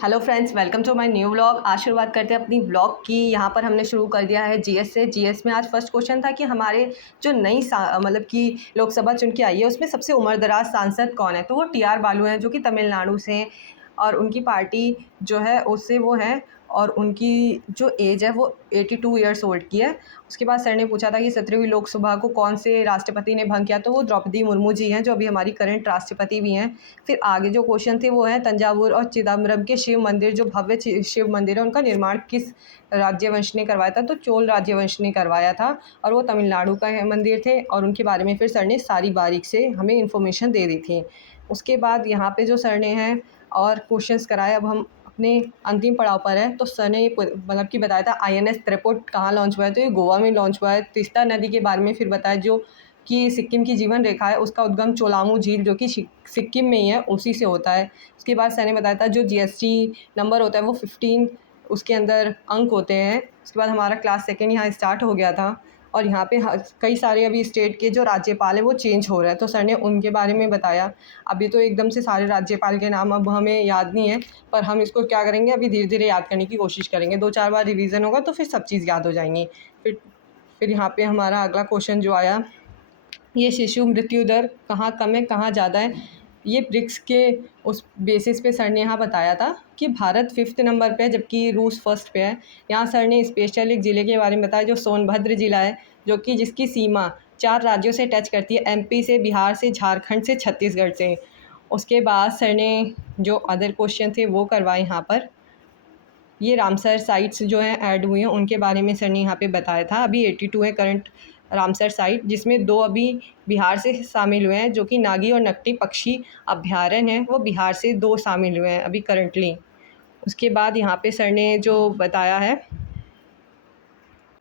Hello friends, welcome to my new vlog. आज शुरुआत करते हैं अपनी ब्लॉग की। यहाँ पर हमने शुरू कर दिया है जीएस से। जीएस में आज फर्स्ट क्वेश्चन था कि हमारे जो नई मतलब कि लोकसभा चुन के आई है उसमें सबसे उम्रदराज सांसद कौन है। तो वो टी आर बालू हैं जो कि तमिलनाडु से हैं और उनकी पार्टी जो है उससे वो हैं और उनकी जो एज है वो 82 ईयर्स ओल्ड की है। उसके बाद सर ने पूछा था कि 17वीं लोकसभा को कौन से राष्ट्रपति ने भंग किया, तो वो द्रौपदी मुर्मू जी हैं जो अभी हमारी करंट राष्ट्रपति भी हैं। फिर आगे जो क्वेश्चन थे वो हैं तंजावुर और चिदम्बरम के शिव मंदिर, जो भव्य शिव मंदिर है, उनका निर्माण किस राज्यवंश ने करवाया था। तो चोल राज्यवंश ने करवाया था और वो तमिलनाडु का मंदिर थे और उनके बारे में फिर सर ने सारी बारीक से हमें इन्फॉर्मेशन दे दी थी। उसके बाद यहाँ पे जो सर ने हैं और क्वेश्चंस कराए। अब हम अपने अंतिम पड़ाव पर है। तो सर ने मतलब कि बताया था आईएनएस त्रिपुट कहाँ लॉन्च हुआ है, तो ये गोवा में लॉन्च हुआ है। तीस्ता नदी के बारे में फिर बताया जो कि सिक्किम की जीवन रेखा है उसका उद्गम चोलामू झील जो कि सिक्किम में ही है उसी से होता है। उसके बाद सर ने बताया था जो जीएसटी नंबर होता है वो 15 उसके अंदर अंक होते हैं। उसके बाद हमारा क्लास सेकेंड यहाँ स्टार्ट हो गया था और यहाँ पे कई सारे अभी स्टेट के जो राज्यपाल है वो चेंज हो रहे हैं, तो सर ने उनके बारे में बताया। अभी तो एकदम से सारे राज्यपाल के नाम अब हमें याद नहीं है, पर हम इसको क्या करेंगे, अभी धीरे धीरे याद करने की कोशिश करेंगे। 2-4 बार रिवीजन होगा तो फिर सब चीज़ याद हो जाएंगी। फिर यहाँ पे हमारा अगला क्वेश्चन जो आया, ये शिशु मृत्यु दर कहाँ कम है कहाँ ज़्यादा है। ये ब्रिक्स के उस बेसिस पे सर ने यहाँ बताया था कि भारत 5th नंबर पे है जबकि रूस फर्स्ट पे है। यहाँ सर ने स्पेशल एक ज़िले के बारे में बताया जो सोनभद्र ज़िला है, जो कि जिसकी सीमा 4 राज्यों से टच करती है, एमपी से, बिहार से, झारखंड से, छत्तीसगढ़ से। उसके बाद सर ने जो अदर क्वेश्चन थे वो करवाए यहाँ पर। ये रामसर साइट्स जो हैं ऐड हुई हैं उनके बारे में सर ने यहाँ पे बताया था। अभी 82 है करंट रामसर साइट, जिसमें 2 अभी बिहार से शामिल हुए हैं जो कि नागी और नकटी पक्षी अभ्यारण्य है, वो बिहार से 2 शामिल हुए हैं अभी करंटली। उसके बाद यहाँ पे सर ने जो बताया है,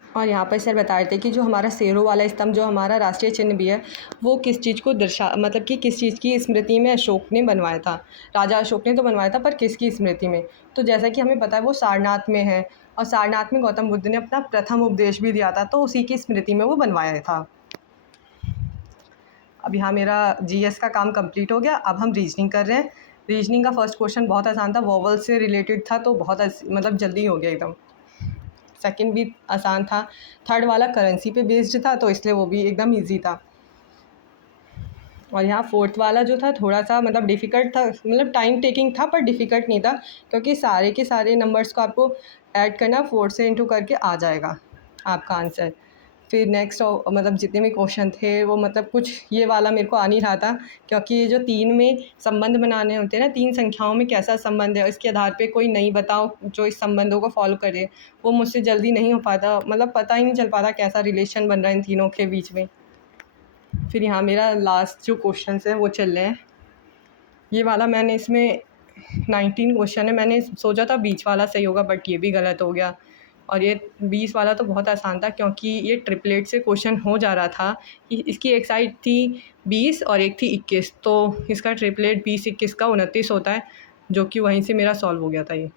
और यहाँ पर सर बता रहे थे कि जो हमारा शेरों वाला स्तंभ जो हमारा राष्ट्रीय चिन्ह भी है वो किस चीज़ को दर्शा मतलब कि किस चीज़ की स्मृति में अशोक ने बनवाया था। राजा अशोक ने तो बनवाया था, पर किसकी स्मृति में। तो जैसा कि हमें पता है वो सारनाथ में है और सारनाथ में गौतम बुद्ध ने अपना प्रथम उपदेश भी दिया था, तो उसी की स्मृति में वो बनवाया था। अब यहाँ मेरा जीएस का काम कंप्लीट हो गया। अब हम रीजनिंग कर रहे हैं। रीजनिंग का फर्स्ट क्वेश्चन बहुत आसान था, वोवल से रिलेटेड था, तो बहुत मतलब जल्दी हो गया एकदम। सेकंड भी आसान था। थर्ड वाला करेंसी पे बेस्ड था तो इसलिए वो भी एकदम इजी था। और यहाँ फोर्थ वाला जो था थोड़ा सा मतलब डिफ़िकल्ट था, मतलब टाइम टेकिंग था पर डिफ़िकल्ट नहीं था, क्योंकि सारे के सारे नंबर्स को आपको ऐड करना, 4 से इंटू करके आ जाएगा आपका आंसर। फिर नेक्स्ट मतलब जितने भी क्वेश्चन थे वो मतलब कुछ ये वाला मेरे को आ नहीं रहा था, क्योंकि ये जो 3 में संबंध बनाने होते हैं ना, 3 संख्याओं में कैसा संबंध है इसके आधार पे कोई नहीं बताओ जो इस संबंधों को फॉलो करे, वो मुझसे जल्दी नहीं हो पाता, मतलब पता ही नहीं चल पाता कैसा रिलेशन बन रहा है इन तीनों के बीच में। फिर यहाँ मेरा लास्ट जो क्वेश्चन है वो चल रहे हैं। ये वाला मैंने इसमें 19 क्वेश्चन है, मैंने सोचा था बीच वाला सही होगा बट ये भी गलत हो गया। और ये 20 वाला तो बहुत आसान था क्योंकि ये ट्रिपलेट से क्वेश्चन हो जा रहा था कि इसकी एक साइड थी 20 और एक थी 21, तो इसका ट्रिपलेट 20-21 का 29 होता है, जो कि वहीं से मेरा सॉल्व हो गया था ये।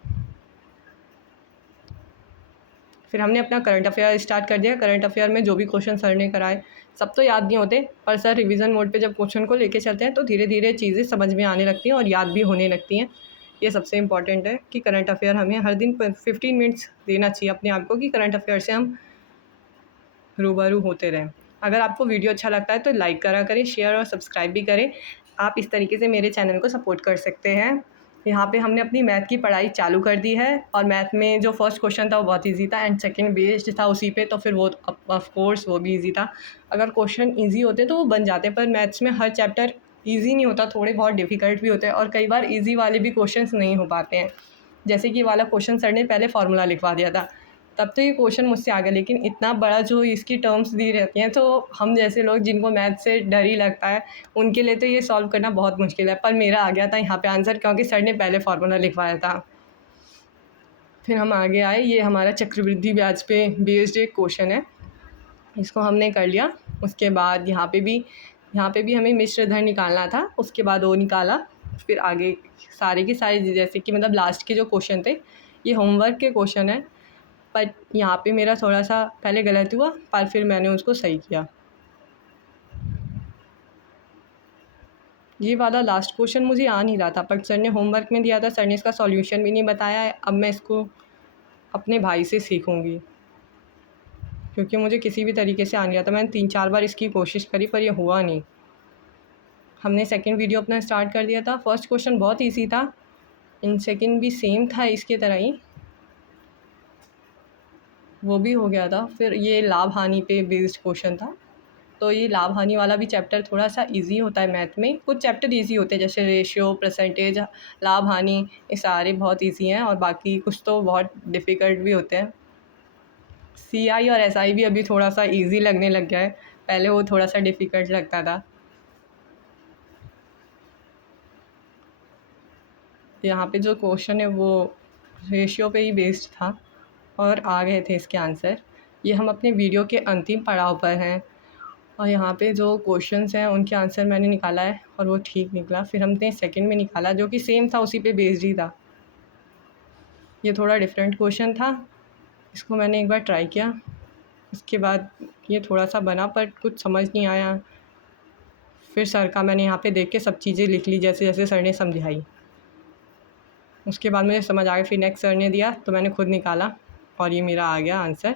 फिर हमने अपना करंट अफेयर स्टार्ट कर दिया। करंट अफेयर में जो भी क्वेश्चन सर ने कराए सब तो याद नहीं होते, पर सर रिवीजन मोड पे जब क्वेश्चन को लेके चलते हैं तो धीरे धीरे चीज़ें समझ में आने लगती हैं और याद भी होने लगती हैं। ये सबसे इम्पॉर्टेंट है कि करंट अफेयर हमें हर दिन 15 मिनट्स देना चाहिए अपने आप को कि करंट अफेयर से हम रूबरू होते रहें। अगर आपको वीडियो अच्छा लगता है तो लाइक करा करें, शेयर और सब्सक्राइब भी करें। आप इस तरीके से मेरे चैनल को सपोर्ट कर सकते हैं। यहाँ पे हमने अपनी मैथ की पढ़ाई चालू कर दी है और मैथ में जो फर्स्ट क्वेश्चन था वो बहुत इजी था एंड सेकंड बेस्ड था उसी पे, तो फिर वो ऑफ कोर्स वो भी इजी था। अगर क्वेश्चन इजी होते तो वो बन जाते, पर मैथ्स में हर चैप्टर इजी नहीं होता, थोड़े बहुत डिफ़िकल्ट भी होते हैं और कई बार इजी वाले भी क्वेश्चंस नहीं हो पाते हैं। जैसे कि वाला क्वेश्चन सर ने पहले फार्मूला लिखवा दिया था, तब तो ये क्वेश्चन मुझसे आ गया, लेकिन इतना बड़ा जो इसकी टर्म्स दी रहती हैं तो हम जैसे लोग जिनको मैथ से डर ही लगता है उनके लिए तो ये सॉल्व करना बहुत मुश्किल है, पर मेरा आ गया था यहाँ पे आंसर क्योंकि सर ने पहले फार्मूला लिखवाया था। फिर हम आगे आए, ये हमारा चक्रवृद्धि ब्याज पे बेस्ड एक क्वेश्चन है, इसको हमने कर लिया। उसके बाद यहाँ पे भी हमें मिश्र धन निकालना था, उसके बाद वो निकाला। फिर आगे सारे के सारे जैसे कि मतलब लास्ट के जो क्वेश्चन थे ये होमवर्क के क्वेश्चन है, पर यहाँ पे मेरा थोड़ा सा पहले गलत हुआ पर फिर मैंने उसको सही किया। ये वाला लास्ट क्वेश्चन मुझे आ नहीं रहा था, बट सर ने होमवर्क में दिया था, सर ने इसका सॉल्यूशन भी नहीं बताया है। अब मैं इसको अपने भाई से सीखूँगी, क्योंकि मुझे किसी भी तरीके से आ नहीं रहा था। मैंने 3-4 बार इसकी कोशिश करी पर ये हुआ नहीं। हमने सेकंड वीडियो अपना स्टार्ट कर दिया था। फर्स्ट क्वेश्चन बहुत ईजी था, एंड सेकंड भी सेम था इसके तरह ही, वो भी हो गया था। फिर ये लाभ हानि पे बेस्ड क्वेश्चन था, तो ये लाभ हानि वाला भी चैप्टर थोड़ा सा इजी होता है मैथ में। कुछ चैप्टर इजी होते हैं जैसे रेशियो, परसेंटेज, लाभ हानि, ये सारे बहुत इजी हैं, और बाकी कुछ तो बहुत डिफ़िकल्ट भी होते हैं। सीआई और एसआई भी अभी थोड़ा सा इजी लगने लग गया है, पहले वो थोड़ा सा डिफ़िकल्ट लगता था। यहाँ पे जो क्वेश्चन है वो रेशियो पे ही बेस्ड था और आ गए थे इसके आंसर। ये हम अपने वीडियो के अंतिम पड़ाव पर हैं, और यहाँ पे जो क्वेश्चंस हैं उनके आंसर मैंने निकाला है और वो ठीक निकला। फिर हमने सेकंड में निकाला जो कि सेम था, उसी पे बेस्ड ही था। ये थोड़ा डिफरेंट क्वेश्चन था, इसको मैंने एक बार ट्राई किया, उसके बाद ये थोड़ा सा बना पर कुछ समझ नहीं आया। फिर सर का मैंने यहाँ पे देख के सब चीज़ें लिख ली जैसे जैसे सर ने समझाई। उसके बाद मुझे समझ आ गया, फिर नेक्स्ट सर ने दिया तो मैंने खुद निकाला और ये मेरा आ गया आंसर।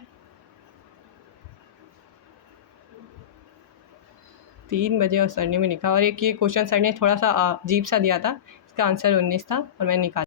3 बजे और सर ने भी लिखा, और एक ये क्वेश्चन सर ने थोड़ा सा अजीब सा दिया था, इसका आंसर 19 था और मैंने निकाला।